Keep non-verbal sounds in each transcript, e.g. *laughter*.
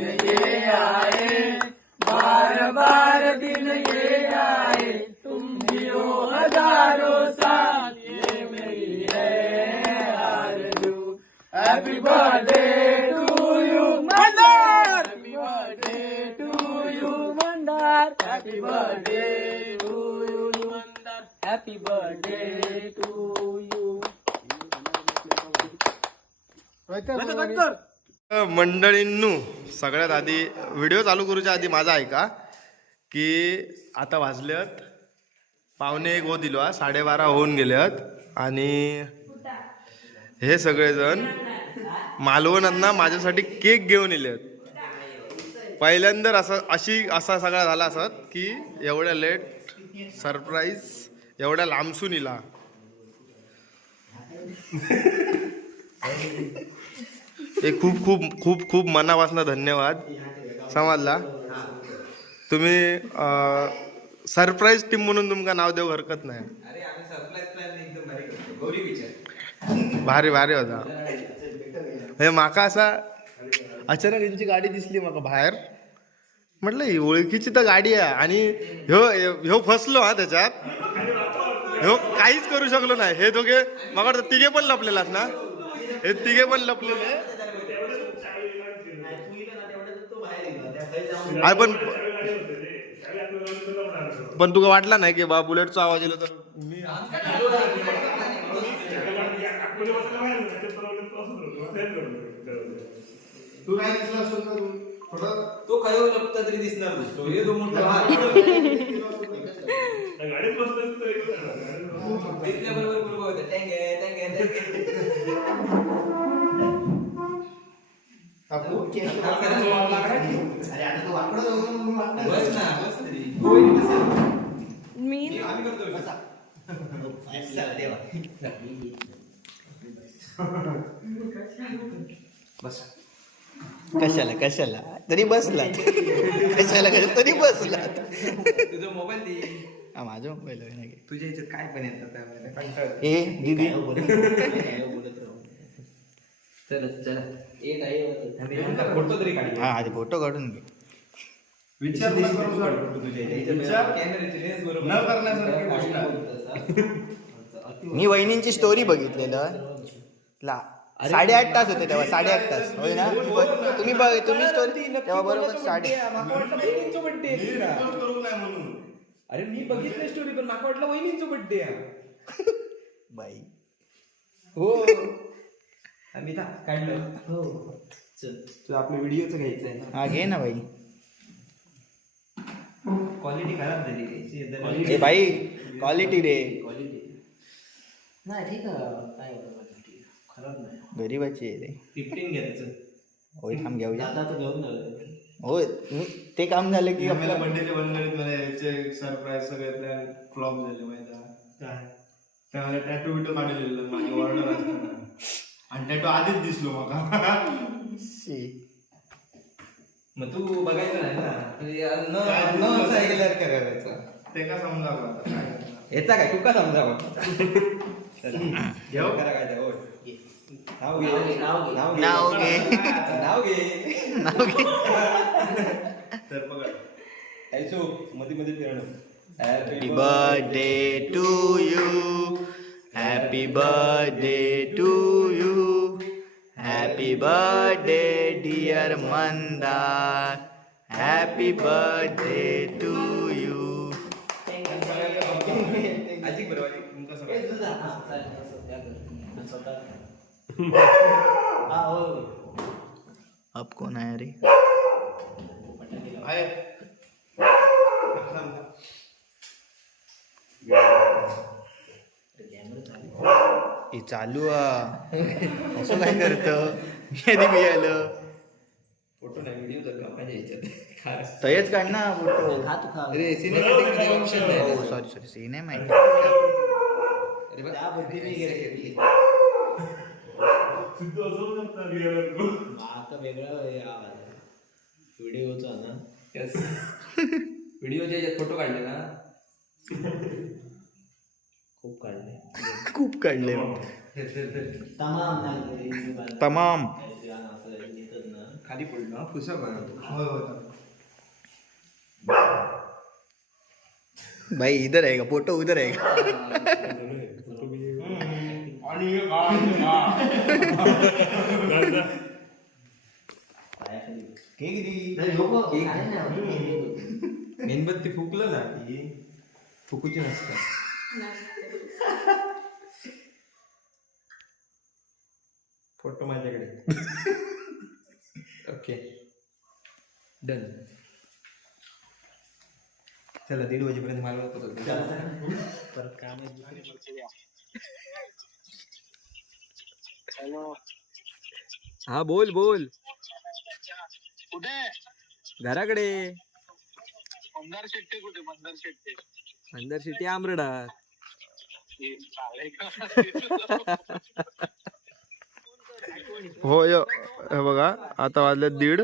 ये आए बार बार दिन ये आए तुम जियो हज़ारों साल ये मेरी है आरज़ू। Happy birthday to you Mandar happy birthday to you Mandar happy birthday to you Mandar happy birthday to you मंडळींनू सगळ्यात आधी व्हिडिओ चालू करूच्या आधी माझा ऐका की आता वाजल्यात पावणे एक हो दिलो हा साडेबारा होऊन गेल्यात आणि हे सगळेजण मालवणांना माझ्यासाठी केक घेऊन येलेत पहिल्यांदा असं अशी असा सगळा झाला असत की एवढ्या लेट सरप्राईज एवढ्या लांबसून इला. हे खूप खूप खूप खूप मनापासून धन्यवाद. समजला? तुम्ही सरप्राईज टीम म्हणून तुमका नाव देऊ हरकत नाही. भारी भारी भारी होता. हे माका असा अचानक यांची गाडी दिसली माका बाहेर. म्हटलं ही ओळखीची तर गाडी आहे आणि ह्यो ह्यो फसलो हा त्याच्यात. ह्यो काहीच करू शकलो नाही. हे दोघे मला वाटतं तिघे पण लपलेलात ना? हे तिघे पण लपलेले. आहे पण पण तुका वाटला नाही की बा बुलेटचा आवाज येलो तर मी तू दिसला ना तू? थोडं तो काय लपता तरी दिसणार नसतो हे टँगे टँगे कापू मी कशाला कशाला? तरी बसलात कशाला कशाला? तरी बसलात तुझा मोबाईल दे. हा माझा मोबाईल आहे नाही तुझ्या याच्यात काय पण येतात ए दीदी. चला चला. फोटो तरी काढ हा आधी फोटो काढून घे. विचार न करू शकतो. विचार कॅमेऱ्याची लेन्स बरोबर. न करण्यासारखी गोष्ट. आहे. मी वहिनींची स्टोरी बघितलेलं. ला साडेआठ तास होते तेव्हा साडेआठ तास. होय ना? तुम्ही बघ तुम्ही स्टोरी तेव्हा बरोबर साडे अरे मी बघितलं स्टोरी पण माका वाटलं वहिनींचा बर्थडे आहे. *laughs* बाई. हो. आम्ही था काढलं. हो. चल. तुला आपलं व्हिडिओचं घ्यायचं आहे ना. हा घे ना बाई. क्वालिटी खराब झाली रे. ए बाई क्वालिटी रे. नाही ठीक आहे. काय खराब नाही. गरीबाची आहे रे. फिफ्टीन घ्यायचं होय थांब घेऊया. आता तर घेऊन जाऊ. होय ते काम झालं की आम्हाला आपलं बर्थडेच्या बंधनीत मला याचे सरप्राईज सगळे प्लॅन फ्लॉप झाले माहिती आहे त्यामध्ये टॅटू बिटू काढलेलं माझी ऑर्डर असताना आणि टॅटू आधीच दिसलो माका शी. मग तू बघायचं नाही ना. म्हणजे न न सांगितल्यावर काय करायचं? ते का समजा आता? काय करणार. याचा काय? तू का समजावं? घेऊ? करा काय ते. नाव घे. नाव घे. नाव नाव घे. नाव घे. नाव घे. तर बघा. ऐसो मध्ये मध्ये फिरणं. Happy birthday to you. Happy birthday to हा, चालेल, असं त्या कर. स्वतः. हा, हो. अब कौन आया रे आहे हे चालू आ असं काय करत मी आधी मी आलं फोटो नाही व्हिडिओ तर का माझ्या ह्याच्यात. तयच काढ ना फोटो. अरे सिनेमॅटिक ऑप्शन नाही हो. सॉरी सॉरी सीन आहे माहिती अरे बघ. त्या बुद्धीने गेले घेतली. सिद्धू असं म्हणतात रिअल आता वेगळा आवाज. व्हिडिओचा ना. व्हिडिओच्या ह्याच्यात फोटो काढले ना *laughs* खूप काढले. खूप काढले. तमाम नाही तमाम. ना खाली पडलो फुसा भाई इधर आहे का फोटो उधर आहे का मेणबत्ती फुकलं ना फुकूची नसतं फोटो माझ्याकडे. ओके. डन चला दीड वाजेपर्यंत मला परत. काम आहे हा बोल बोल. घराकडे. मंदार शेट्टी कुठे? मंदार शेट्टी. अंदर सिटी आमरडा. हो यो हे बघा आता वाजले दीड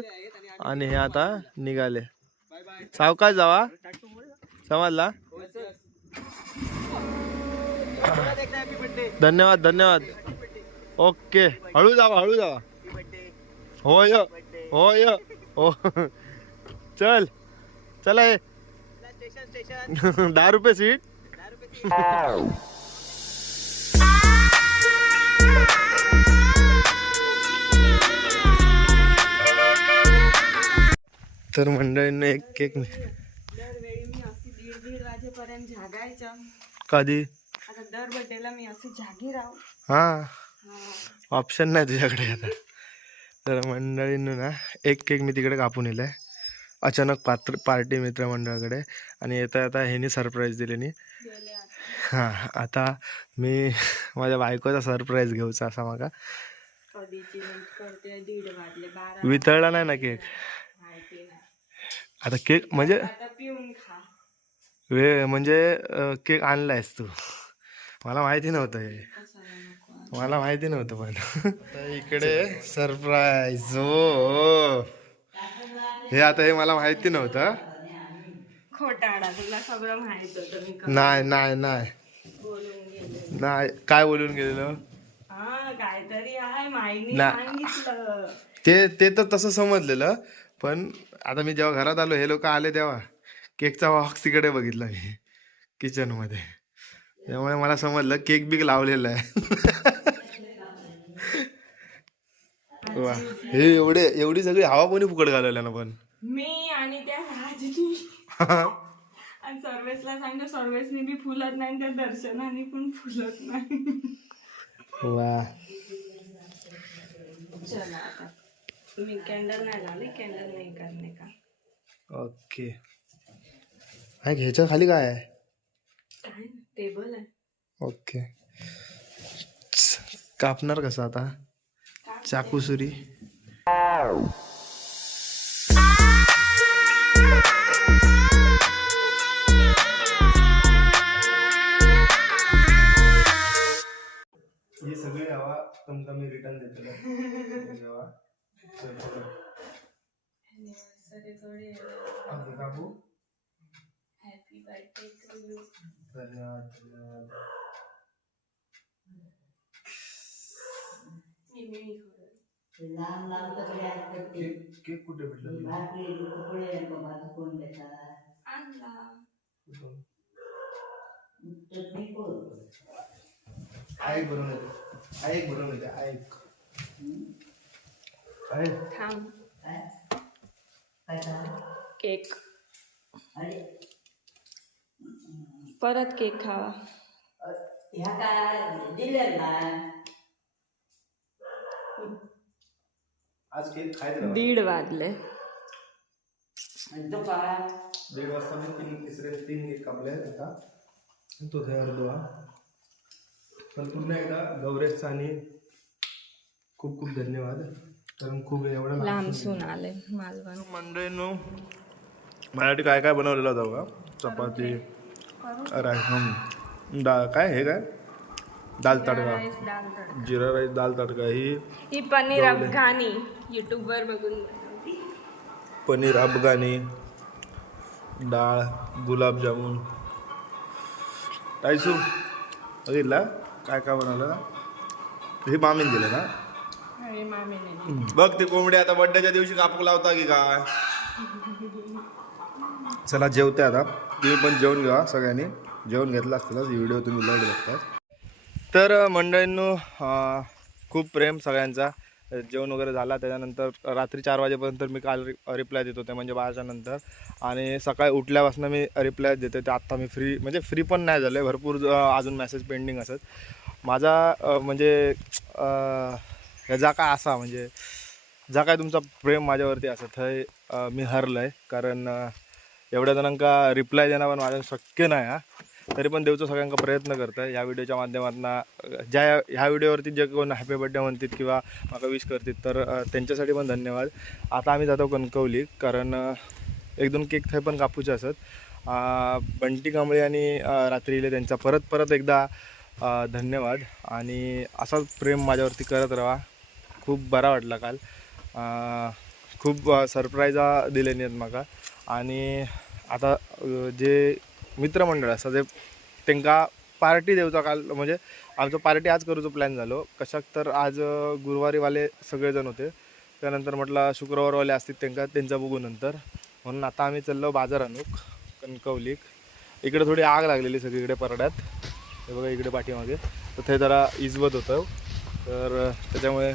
आणि हे आता निघाले. सावकाश जावा. समजला? धन्यवाद धन्यवाद. ओके. हळू जावा हळू जावा. होय होय हो. चल. चला हे. *laughs* दहा रुपये सीट. तर मंडळींनी एक केक वाजेपर्यंत कधी? आता दर बड्डेला मी अशी जागी राहू. हा. ऑप्शन नाही तुझ्याकडे आता. तर मंडळींनी ना एक केक मी तिकडे कापून नेलाय अचानक पात्र पार्टी मित्रमंडळाकडे आणि येता येता ह्यानी सरप्राईज आता. हां आता मी *laughs* माझ्या बायकोचा सरप्राईज घेऊचा असा माका. वितळला नाही ना केक? आता केक म्हणजे आता पिऊन खा. वे म्हणजे केक आणलायस तू. मला माहिती नव्हतं हे. मला माहिती नव्हतं पण. इकडे सरप्राईज हो. हे आता हे मला माहिती नव्हतं. खोटाडा तुला सगळं माहीत होतं नाही नाही नाही. नाही काय बोलून गेलेलो? काहीतरी आहे माईने ना. सांगितलं. ते ते तर तसं समजलेलं पण आता मी जेव्हा घरात आलो हे लोक आले तेव्हा केकचा बॉक्स तिकडे बघितला मी किचनमध्ये त्यामुळे मला समजलं केक बिक लावलेला आहे. *laughs* वा. हे एवढे एवढी सगळी हवा कोणी फुकट घालवल्या ना पण? मी आणि त्या राजनी *laughs* आणि सर्वेसला सांगतो सर्वेसनी बी फुलत नाही त्या दर्शनाने पण फुलत नाही. वा. चला आता. मी कॅन्डल नाही लावली कॅन्डल नाही करणे का? ओके. नाही ह्याच्या खाली काय आहे? काय? टेबल आहे. ओके. कापणार कसं आता? चाकू सुरी ही सगळी हवा तुमका मी रिटर्न देतो काकू हॅपी बर्थडे धन्यवाद धन्यवाद मी मी केक केक कुठे भेटला आणला. ऐक बरोबर येते ऐक बरोबर येते ऐक ऐक थांब. केक. परत केक खावा. आज केक खायचं दीड वाजले. दीड वाजता मी तीन तिसरे तीन केक कापले आता. तो तयार दोहा पण पुन्हा एकदा गौरेशचा आणि खूप खूप धन्यवाद. कारण खूप एवढा लांब- लांबसून आले मालवण. मंडळींनो मराठी काय काय बनवलेलं होतं बघा? चपाती हं. डाळ काय हे काय? दाल तडका. जिरा राईस दाल तडका. ही ही पनीर अफगाणी युट्यूब वर बघून. पनीर अफगाणी डाळ गुलाबजामुन. टायसू बघितला? काय काय बनवलं? हे मामीन दिलं ना? बघ ती कोंबडी आता बड्डेच्या दिवशी कापूक लावता की काय? चला जेवते आता. तुम्ही पण जेवण घ्या सगळ्यांनी. जेवण घेतलं असताना व्हिडिओ तुम्ही लाइट बघता तर मंडळींनो खूप प्रेम सगळ्यांचा. जेवण वगैरे झाला त्याच्यानंतर रात्री चार वाजेपर्यंत मी काल रिप्लाय देत होते म्हणजे बाराच्या नंतर. आणि सकाळी उठल्यापासून मी रिप्लाय देते ते आत्ता मी फ्री म्हणजे फ्री पण नाही झाले भरपूर अजून मेसेज पेंडिंग असत. माझा म्हणजे ह्याचा काय असा म्हणजे जा काय तुमचा प्रेम माझ्यावरती असं थंय मी हरलं आहे कारण एवढ्या जणांका रिप्लाय देणं पण माझ्या शक्य नाही हा. तरी पण देवचं सगळ्यांका प्रयत्न करतं या व्हिडिओच्या माध्यमातून ज्या ह्या व्हिडिओवरती जे कोण हॅपी बर्थडे म्हणतात किंवा मला विश करतात तर त्यांच्यासाठी पण धन्यवाद. आता आम्ही जातो कणकवली कारण एक दोन केक थंय पण कापूचे असत. बंटी कांबळे आणि रात्री इले त्यांचा परत परत एकदा धन्यवाद. आणि असाच प्रेम माझ्यावरती करत राहा. खूप बरा वाटला काल. खूप सरप्राईजा दिले नाहीत म्हाका आणि आता जे मित्रमंडळ आसा जे तांकां पार्टी देवचा काल म्हणजे आमचो पार्टी आज करूचो प्लॅन झालो. कशाक तर आज गुरुवारीवाले सगळेजण होते. त्यानंतर म्हटलं शुक्रवारवाले असतील त्यांका त्यांचा बघू नंतर. म्हणून आता आम्ही चाललो बाजारानूक कणकवलीक. इकडे थोडी आग लागलेली सगळीकडे परड्यात. हे बघा इकडे पाठीमागे. तर ते जरा इजवत होतं. तर त्याच्यामुळे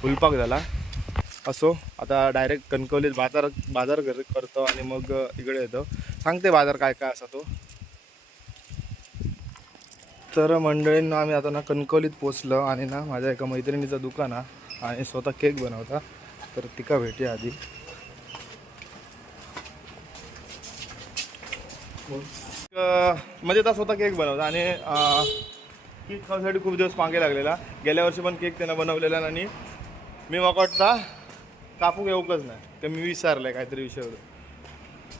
फुलपाक झाला. असो आता डायरेक्ट कणकवलीत बाजार बाजार कर करतो आणि मग इकडे येतो. सांगते बाजार काय काय असा तो. तर मंडळींना आम्ही आता ना कणकवलीत पोचलो आणि ना माझ्या एका मैत्रिणीचं दुकान आहे आणि स्वतः केक बनवता. तर तिका भेटी आधी. म्हणजे आता स्वतः केक बनवता आणि केक खाण्यासाठी खूप दिवस मागे लागलेला. गेल्या वर्षी पण केक त्यानं बनवलेला आणि मी मग वाटता कापू एवढंच नाही. ते मी विचारलंय काहीतरी विषयावर.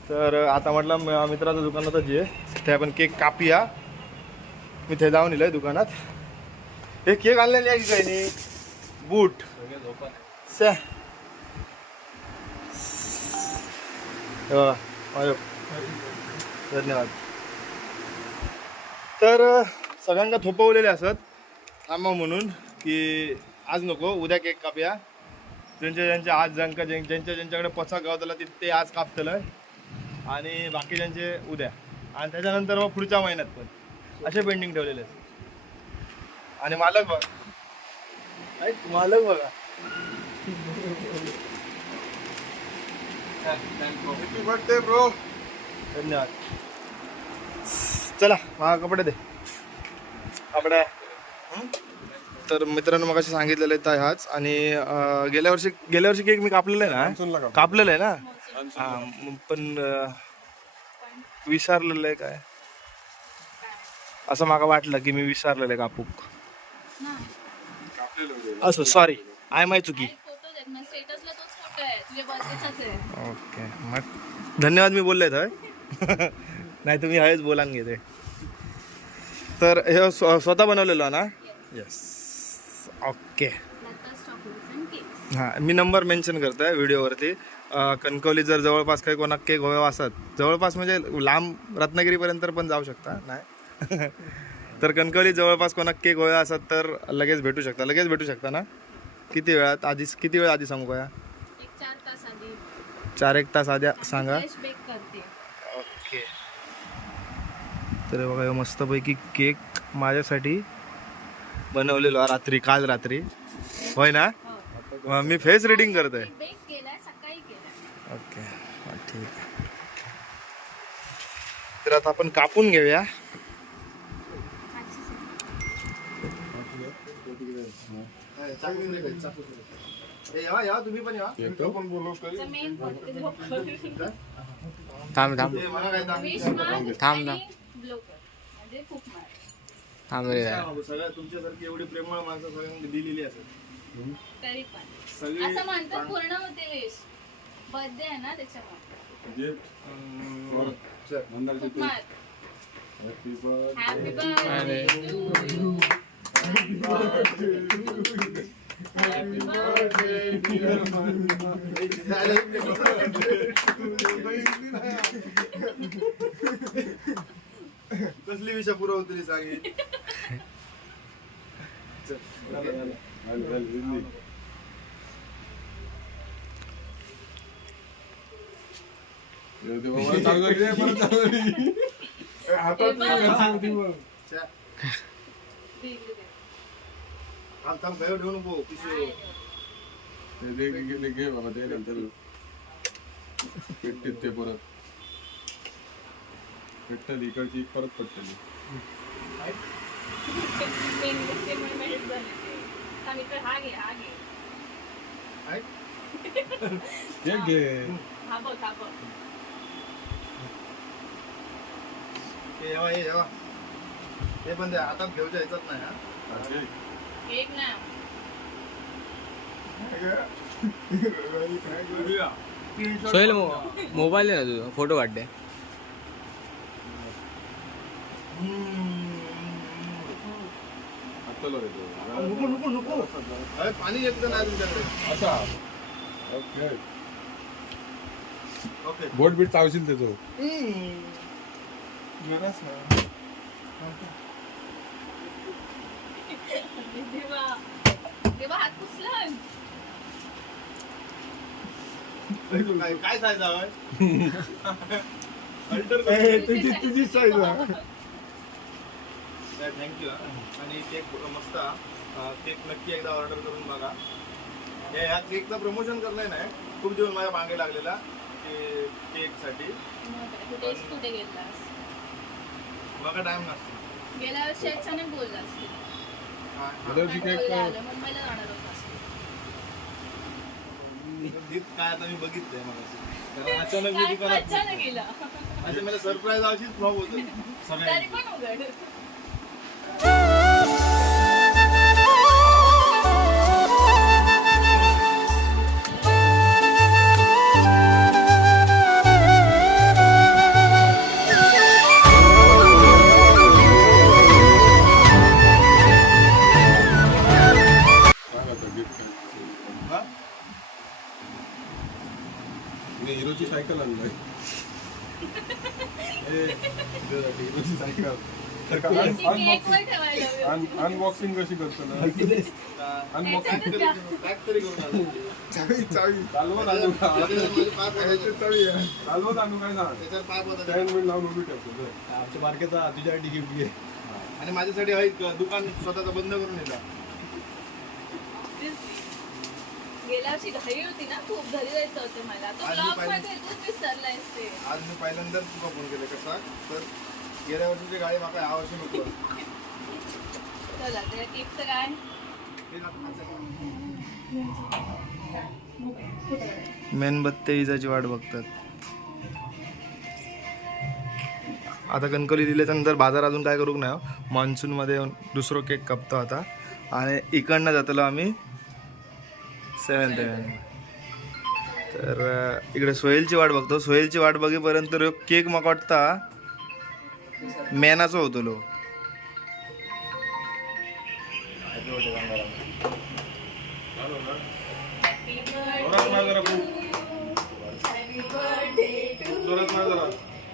तर आता म्हटलं मित्राचं दुकानातच जे ते आपण केक कापूया. मी ते जाऊन येलोय दुकानात. हे केक आणलेले आहे की काही नाही? बूट. सॅ. धन्यवाद. तर सगळ्यांना थोपवलेले असत. थांबा म्हणून की आज नको उद्या केक कापूया. ज्यांच्या ज्यांच्या आज ज्यां- ज्यांच्या ज्यांच्याकडे पचा गावतला ते ते आज कापतलं. आणि बाकीच्यांचे उद्या. आणि त्याच्यानंतर मग पुढच्या महिन्यात पण. असे पेंडिंग ठेवलेले आहेत. आणि मालक बघ. ऐक, मालक बघा. ब्रो धन्यवाद. चला मला कपडे दे. कपडे. तर मित्रांनो मग सांगितलेलं आहे ह्याच आणि अं, गेल्या वर्षी गेल्या वर्षी केक मी कापलेला आहे ना? कापलेलं. आहे ना? हा मग पण अं, विसरलेलं आहे काय? असं मला वाटलं की मी विसरलेलं आहे कापूक. असं सॉरी आय माय चुकी फोटो देत ना स्टेटसला तोच फोटो आहे. तुझ्या बर्थडेचाच आहे. ओके मग धन्यवाद मी बोलले तर. *laughs* नाही तुम्ही हळेच बोलान घेते. तर हे स्व- स्वतः बनवलेलं ना? Yes okay. हां मी नंबर मेन्शन करतोय व्हिडिओवरती. अं, कणकवली जर जवळपास काही कोणाक केक हवे असत जवळपास म्हणजे लांब रत्नागिरीपर्यंत पण जाऊ शकता नाही? *laughs* तर कणकवली जवळपास कोणाक केक हवे असत तर लगेच भेटू शकता. लगेच भेटू शकता ना? किती वेळात? आधी किती वेळ आधी सांगू या? चार एक तास आधी सांगा. करते. ओके. तर बघा मस्तपैकी केक माझ्यासाठी बनवलेलो हा रात्री काल रात्री. होय ना? मग मी फेस रिडिंग करतोय. बेक केलाय सकाळी केलाय. ओके. हा, ठीक आहे. तर आता आपण कापून घेऊया. तुम्ही पण मेन थांब थांब. थांब आणि ब्लो कर. म्हणजे खूप मार थांब रे. सगळ्या तुमच्यासारखी एवढी प्रेमळ माणसं सगळ्यांनी दिलेली असत तरी पण. सगळी असं म्हणतात पूर्ण होते विश बर्थडे आहे ना त्याच्यामुळे. हॅपी बर्थडे यू कसली विषय पुरवतली सांगेल थांब थांब ठेवू नको पिशवी गेले घे बाबा ते नंतर ते परत पेटली इकडची परत इकडे हा. घे. जेव्हा जेव्हा पण ते हातात घेऊच्या ह्याच्यात नाही हा. ना. *laughs* *laughs* सोहेल मोबाईल आहे ना तुझा? फोटो काढते. नको नको नको अरे पाणी येत नाही तुमच्याकडे असा ओके ओके बोट बीट चावशील त्याचो देवा देवा हात काय काय साईज हवाय अल्टर तुझी तुझी साईज थँक्यू आणि केक मस्त. केक नक्की एकदा ऑर्डर करून बघा. हे ह्या केकचं प्रमोशन करणं नाही खूप दिवस माझ्या मागे लागलेला की केकसाठी टेस्ट कुठे गेलास बघा टाइम नसतो. गेल्या वर्षी बोलला मुंबईला जाणार काय आता मी बघितलंय कारण अचानक अचानक गेला. म्हणजे मला सरप्राईज अशीच फ्लॉप होत *laughs* तरी अनबॉक्सिंग कशी करतो ना? अनबॉक्सिंग. चावी चावी. चालवत आणू का. चावी आहे. चालवत आणू काय पडायचे. स्टँड मिळ लावून उभी ठेवतो आमच्या मार्केटचा तुझ्यासाठी गिफ्ट घे आणि माझ्यासाठी हा एक दुकान स्वतःचं बंद करून येतात गेल्या वर्षी घाई होती ना खूप घरी जायचं होतं मला. तो आज मी ब्लॉग पाहिलं. मध्ये तूच विसरलायस ते आज मी पहिल्यांदाच तुला फोन केला कसा? तर गेल्या वर्षीची गाडी माका ह्या वर्षी नको. चला त्या केकचं काय? वाट बघतात. आता कणकवली दिल्याच्यानंतर बाजार अजून काय करूक नाही मान्सूनमध्ये येऊन दुसरो केक कापतो आता. आणि इकडनं जातलो आम्ही सेवन सेवन तर इकडे सोहेलची वाट बघतो. सोहेलची वाट बघेपर्यंत केक मग वाटता मेनाचो होतो लो जोरात मार जरा.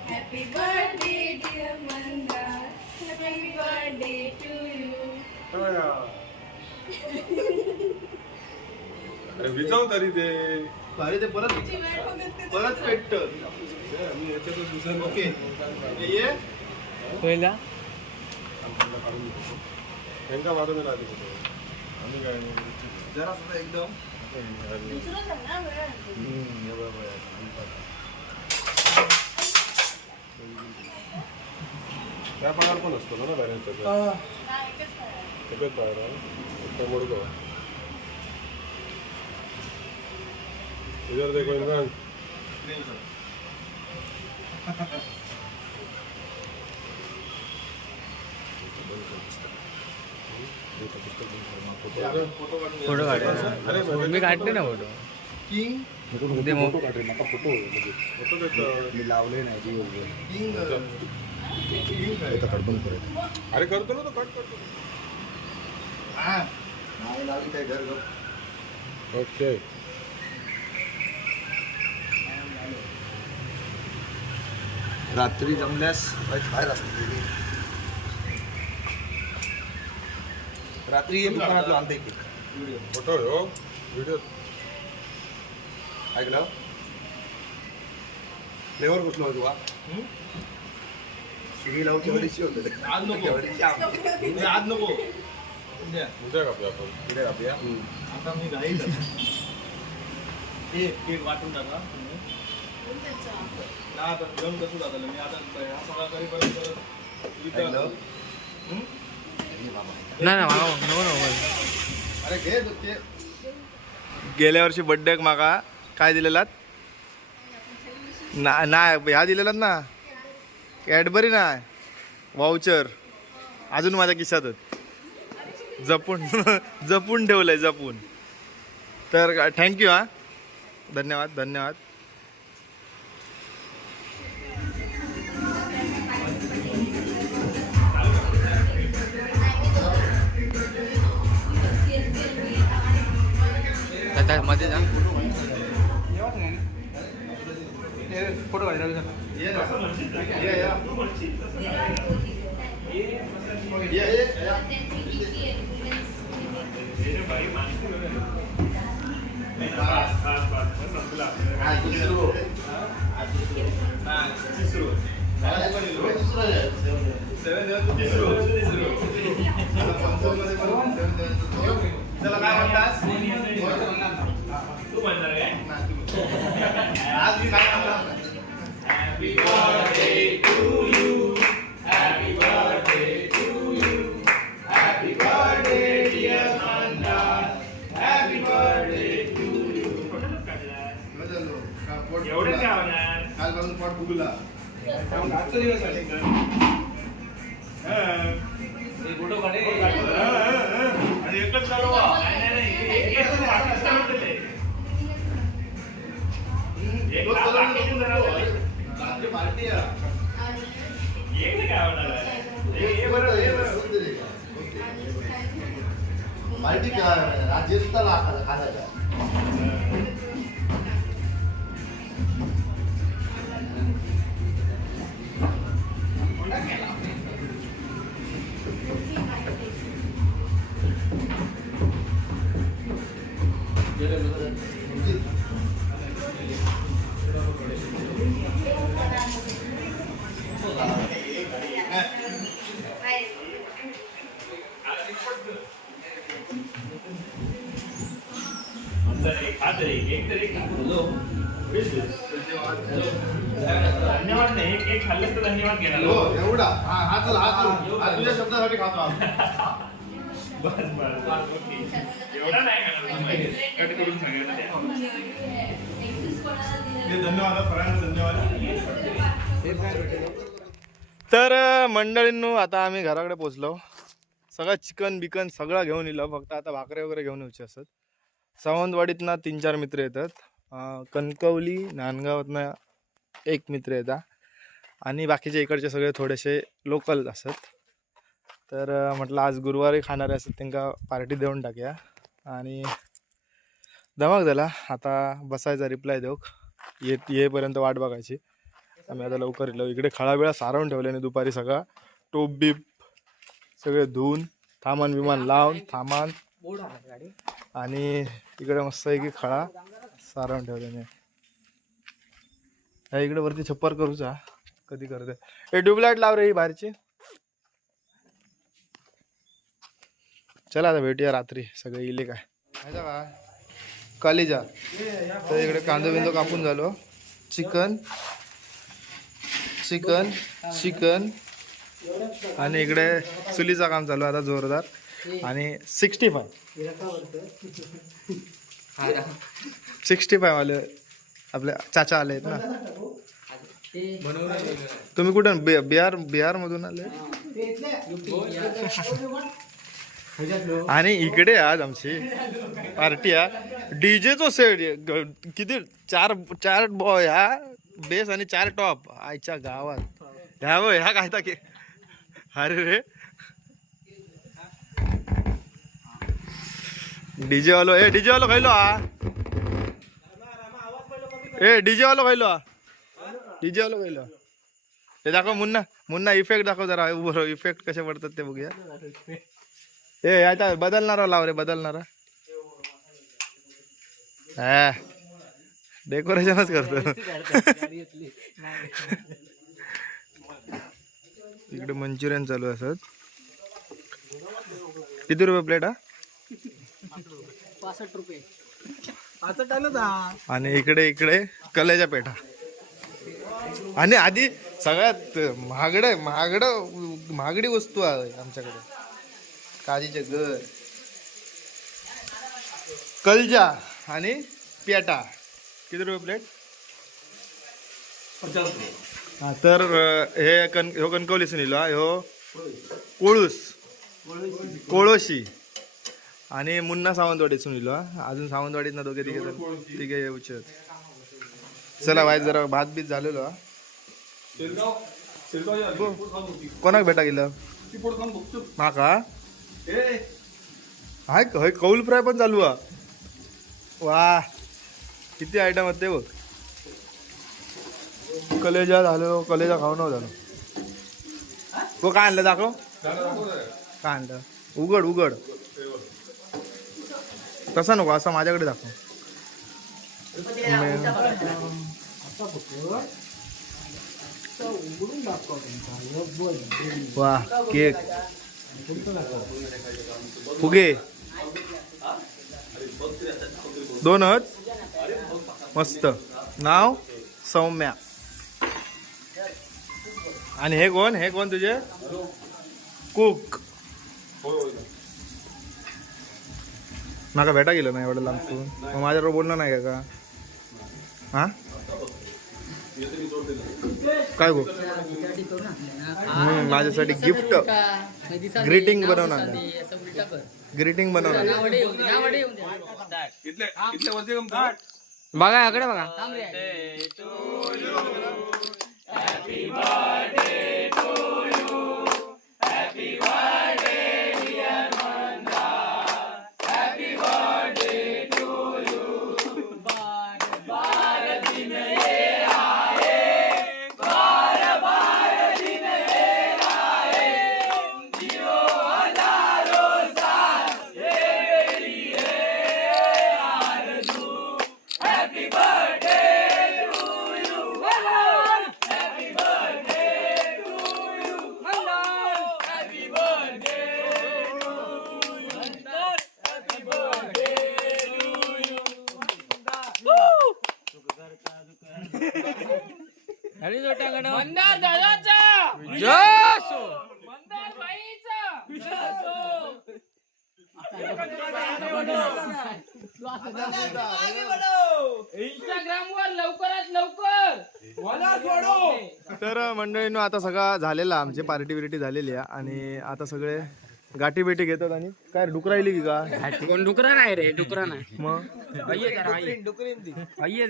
Happy birthday dear Manda happy birthday to you. अरे विचाव तरी ते. भारी ते परत परत पेटत. आम्ही याच्यातच विसरलो. ओके. ये. त्यांका मारून राहते आम्ही काय नाही. जरा सुद्धा एकदम. ना त्या पगार पण असतो ना बॅलन्स पगार त्या मोडतो इधर देखो इमरान फोटो काढून घे. फोटो काढ अरे मी काढते ना फोटो. किंग ते मो- फोटो काढ रे नका फोटो म्हणजे. फोटो देतो मी लावले नाही करत अरे करतो ना तो कट करतो हा. नाही लावली काय घर. ओके रात्री जमल्यास बाहेर असतो रात्री ये दुकानातलो आणते की फोटो हो. व्हिडिओ ऐकलं? फ्लेवर कसलो तुका आज नको. आज नको. उद्या. उद्या कापूया आपण. उद्या कापूया? आता मी. हे केक वाटून टाका तुम्ही. ना आता जेवण कसं जातलं मी आता ह्या सगळा करीपर्यंत विचारलं. नाही नाही मागा नको नको अरे घे तू ते. गेल्या वर्षी बड्डेक माका काय दिलेलात ना नाही ह्या दिलेलात ना? कॅडबरी नाही वाउचर अजून माझ्या खिशातच. जपून *laughs* जपून ठेवलंय जपून. तर थँक्यू हा. धन्यवाद धन्यवाद. मध्ये जा. फोटो काढला चला काय म्हणतास आज मी काय म्हणणार कालपासून पोट फुगला आजचा दिवस आहे फोटो काढे. आणि एकच चालू पार्टी राजस्थान खायचा आता आम्ही घराकडे पोचलो. सगळं चिकन बिकन सगळं घेऊन येलं फक्त आता भाकरे वगैरे घेऊन यायचे असत. सावंतवाडीतनं तीन चार मित्र येतात. कणकवली नांदगावातनं एक मित्र येतात आणि बाकीचे इकडचे सगळे थोडेसे लोकल असत. तर म्हटलं आज गुरुवारी खाणारे असत त्यांना पार्टी देऊन टाकूया. आणि धमाक झाला आता बसायचा रिप्लाय देऊ येत येईपर्यंत वाट बघायची. आम्ही आता लवकर येलो इकडे खळाबिळा सारवून ठेवले दुपारी सगळा. टोप बीप सगळे धुवून थामान विमान लावून थामान. आणि इकडे मस्त आहे की खळा सारवून ठेवल्याने ह्या इकडे वरती छप्पर करूचा कधी करते? हे ट्यूबलाईट लाव रे ही बाहेरची. चला आता भेटूया रात्री. सगळे इले काय? माहिती का कालीजा. तर इकडे कांदा बिंदो कापून झालो. चिकन. चिकन. चिकन. आणि इकडे चुलीचं काम चालू आहे आता जोरदार. आणि सिक्स्टी फाय सिक्स्टी फाय वाले आपले चाचा आले आहेत ना. तुम्ही कुठून? बिहार बिहार मधून आले? आणि इकडे आज आमची पार्टी आहे. डीजेचो सेट किती? चार चार बॉय हा बेस आणि चार टॉप आईच्या गावात. ह्या बघ ह्या काय की? अरे रे. डीजे वालो ए डीजे वालो खायलो हा ए डीजे वालो खायलो हा डीजे वालो खायलो ते दाखव मुन्ना मुन्ना इफेक्ट दाखव जरा. बरोबर इफेक्ट कसे पडतात ते बघूया. ए आता बदलणारा लाव रे बदलणारा. हा. डेकोरेशनच करतो. *laughs* *laughs* इकडे मंचुरियन चालू असत किती रुपये प्लेट हा आणि इकडे इकडे कलेच्या पेठा. आणि आधी सगळ्यात महागड महागड महागडी वस्तू आहे आमच्याकडे. काजीचे घर. कलजा आणि पेटा. किती रुपये प्लेट? हा तर हे कण ह्यो कणकवलीच नेलो हा ह्यो कोळूस. कोळोशी. आणि मुन्ना सावंतवाडीसून नेलो हा. अजून सावंतवाडीत ना दोघे तिघे जण तिघे येऊचे चला वाईट जरा भात बीत झालेलो हा. कोणाक भेटा गेलं? माका? हाय हय कौल फ्राय पण चालू हा. वा किती आयटम आहेत ते बघ. कलेजा झालो कलेजा खाऊन झालो. तो काय आणलं दाखव. काय आणलं? उघड उघड. तसा नको असा माझ्याकडे दाखव. वा केक. फुगे. दोनच. मस्त. नाव? सौम्या. आणि हे कोण? हे कोण तुझे? कुक. माका भेटा गेलं नाही एवढं लांबून. मग माझ्याबरोबर बोलणं नाही का? हा? काय गो? माझ्यासाठी गिफ्ट ग्रीटिंग बनवणार ग्रीटिंग बनवणार Happy birthday to गमतो बघा इकडे बघा तर मंडळींनो आता सगळा झालेला आमची पार्टी बिर्टी झालेली आहे आणि आता सगळे गाठी बेटी घेतात आणि काय डुकर राहिली की का? कोण डुकरा नाही रे डुकरा नाही. मग?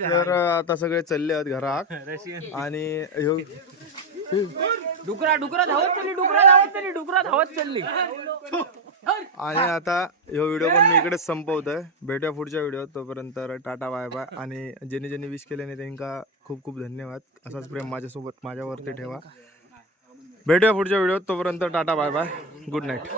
तर आता सगळे चालले आहेत घरात. *laughs* आणि ह्यो डुकरा डुकरा धावत चालली डुकरा धावत चालली डुकरा धावत चालली. आणि आता ह्यो व्हिडिओ पण मी इकडेच संपवतोय. भेटूया पुढच्या व्हिडिओ तोपर्यंत टाटा बाय बाय. आणि ज्यांनी ज्यांनी विश केल्याने त्यांना खूप खूप धन्यवाद. असाच प्रेम माझ्यासोबत माझ्यावरती ठेवा. भेटूया पुढच्या व्हिडिओ तोपर्यंत tata bye bye. Good night